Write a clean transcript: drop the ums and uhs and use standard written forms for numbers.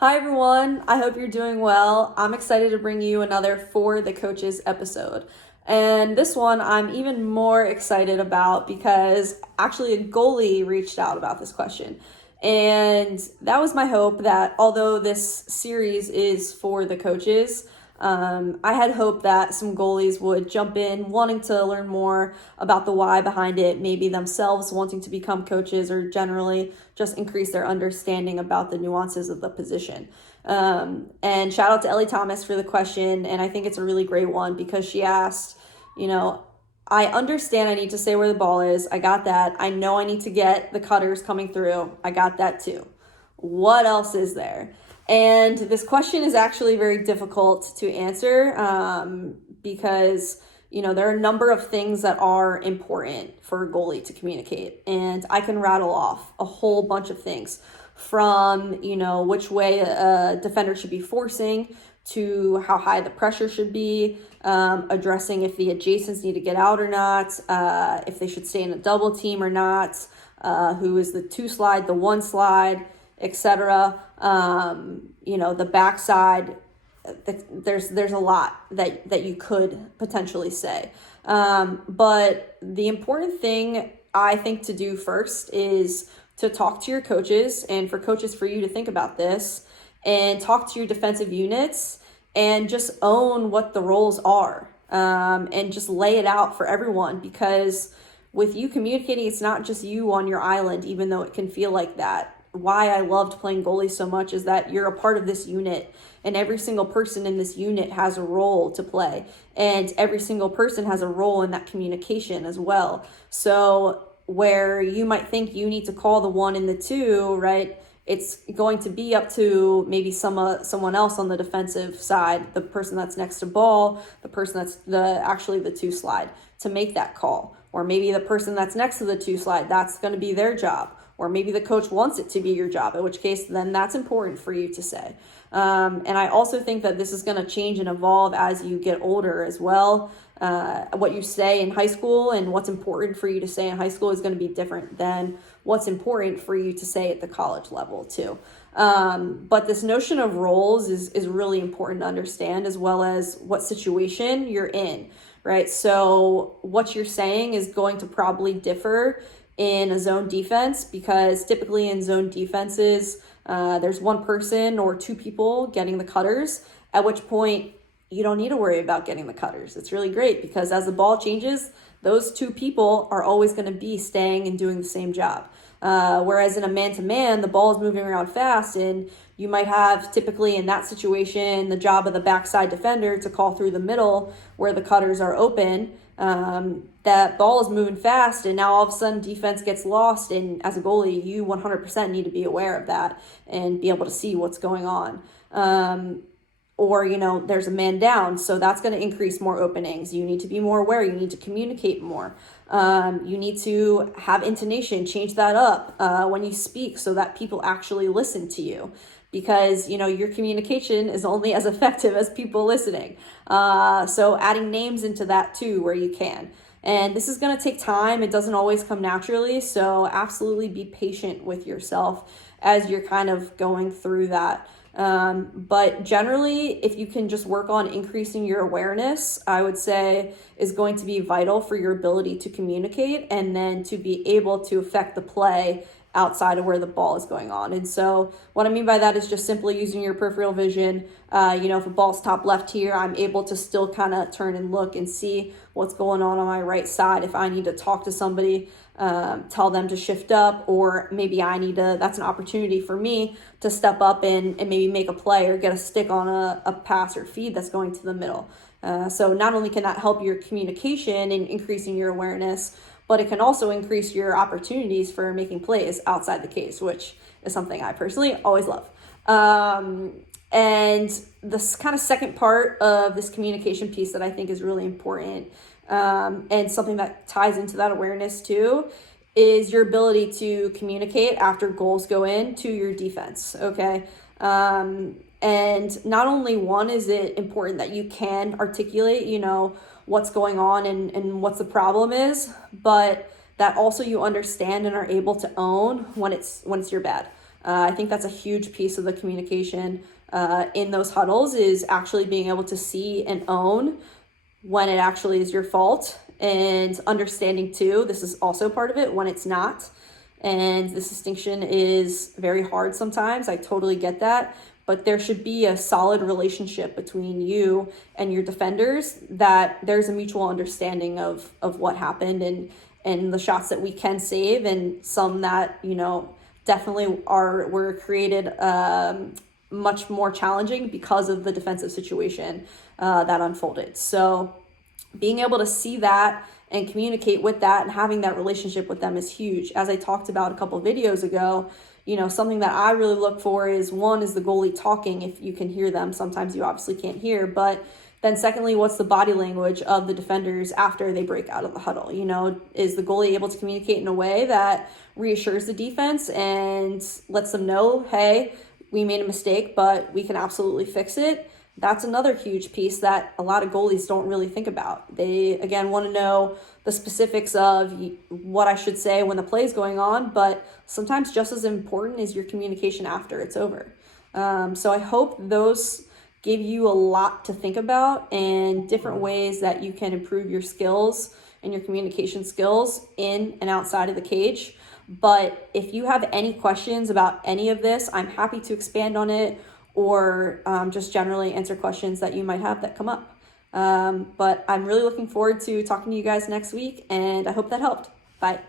Hi everyone, I hope you're doing well. I'm excited to bring you another For the Coaches episode. And this one I'm even more excited about because actually a goalie reached out about this question. And that was my hope that although this series is for the coaches, I had hoped that some goalies would jump in wanting to learn more about the why behind it, maybe themselves wanting to become coaches or generally just increase their understanding about the nuances of the position. And shout out to Ellie Thomas for the question. And I think it's a really great one because she asked, I understand I need to say where the ball is. I got that. I know I need to get the cutters coming through. I got that too. What else is there? And this question is actually very difficult to answer because, there are a number of things that are important for a goalie to communicate. And I can rattle off a whole bunch of things from, which way a defender should be forcing to how high the pressure should be, addressing if the adjacents need to get out or not, if they should stay in a double team or not, who is the 2 slide, the 1 slide, etc. The backside, there's a lot that you could potentially say. But the important thing I think to do first is to talk to your coaches, and for coaches for you to think about this and talk to your defensive units and just own what the roles are, and just lay it out for everyone, because with you communicating, it's not just you on your island, even though it can feel like that. Why I loved playing goalie so much is that you're a part of this unit, and every single person in this unit has a role to play, and every single person has a role in that communication as well. So where you might think you need to call the 1 and the 2, right? It's going to be up to maybe someone else on the defensive side, the person that's next to ball, the person that's the 2 slide, to make that call. Or maybe the person that's next to the 2 slide, that's going to be their job. Or maybe the coach wants it to be your job, in which case then that's important for you to say. And I also think that this is going to change and evolve as you get older as well. What you say in high school and what's important for you to say in high school is going to be different than what's important for you to say at the college level too. But this notion of roles is really important to understand, as well as what situation you're in, right? So what you're saying is going to probably differ in a zone defense, because typically in zone defenses, there's 1 person or 2 people getting the cutters, at which point you don't need to worry about getting the cutters. It's really great because as the ball changes, those 2 people are always going to be staying and doing the same job. Whereas in a man-to-man, the ball is moving around fast, and you might have typically in that situation the job of the backside defender to call through the middle where the cutters are open. That ball is moving fast, and now all of a sudden defense gets lost, and as a goalie you 100% need to be aware of that and be able to see what's going on. Or there's a man down, so that's going to increase more openings. You need to be more aware. You need to communicate more. You need to have intonation, change that up when you speak so that people actually listen to you, because your communication is only as effective as people listening. So adding names into that too where you can. And this is going to take time. It doesn't always come naturally, so absolutely be patient with yourself as you're kind of going through that. But generally, if you can just work on increasing your awareness, I would say is going to be vital for your ability to communicate and then to be able to affect the play outside of where the ball is going on. And so what I mean by that is just simply using your peripheral vision. If a ball's top left here, I'm able to still kind of turn and look and see what's going on my right side. If I need to talk to somebody, tell them to shift up, or maybe that's an opportunity for me to step up and maybe make a play or get a stick on a pass or feed that's going to the middle. So not only can that help your communication and increasing your awareness, but it can also increase your opportunities for making plays outside the case, which is something I personally always love. And this kind of second part of this communication piece that I think is really important, and something that ties into that awareness too, is your ability to communicate after goals go in to your defense, okay? And not only is it important that you can articulate, what's going on and what the problem is, but that also you understand and are able to own when it's your bad. I think that's a huge piece of the communication in those huddles, is actually being able to see and own when it actually is your fault, and understanding too, this is also part of it, when it's not. And this distinction is very hard sometimes. I totally get that. But there should be a solid relationship between you and your defenders, that there's a mutual understanding of what happened, and the shots that we can save, and some that, definitely were created much more challenging because of the defensive situation that unfolded. So being able to see that and communicate with that and having that relationship with them is huge. As I talked about a couple videos ago, something that I really look for is, one, is the goalie talking, if you can hear them. Sometimes you obviously can't hear, but then secondly, what's the body language of the defenders after they break out of the huddle? Is the goalie able to communicate in a way that reassures the defense and lets them know, hey, we made a mistake, but we can absolutely fix it? That's another huge piece that a lot of goalies don't really think about. They, again, want to know the specifics of what I should say when the play is going on, but sometimes just as important is your communication after it's over. So I hope those give you a lot to think about, and different ways that you can improve your skills and your communication skills in and outside of the cage. But if you have any questions about any of this, I'm happy to expand on it, or just generally answer questions that you might have that come up. But I'm really looking forward to talking to you guys next week, and I hope that helped. Bye.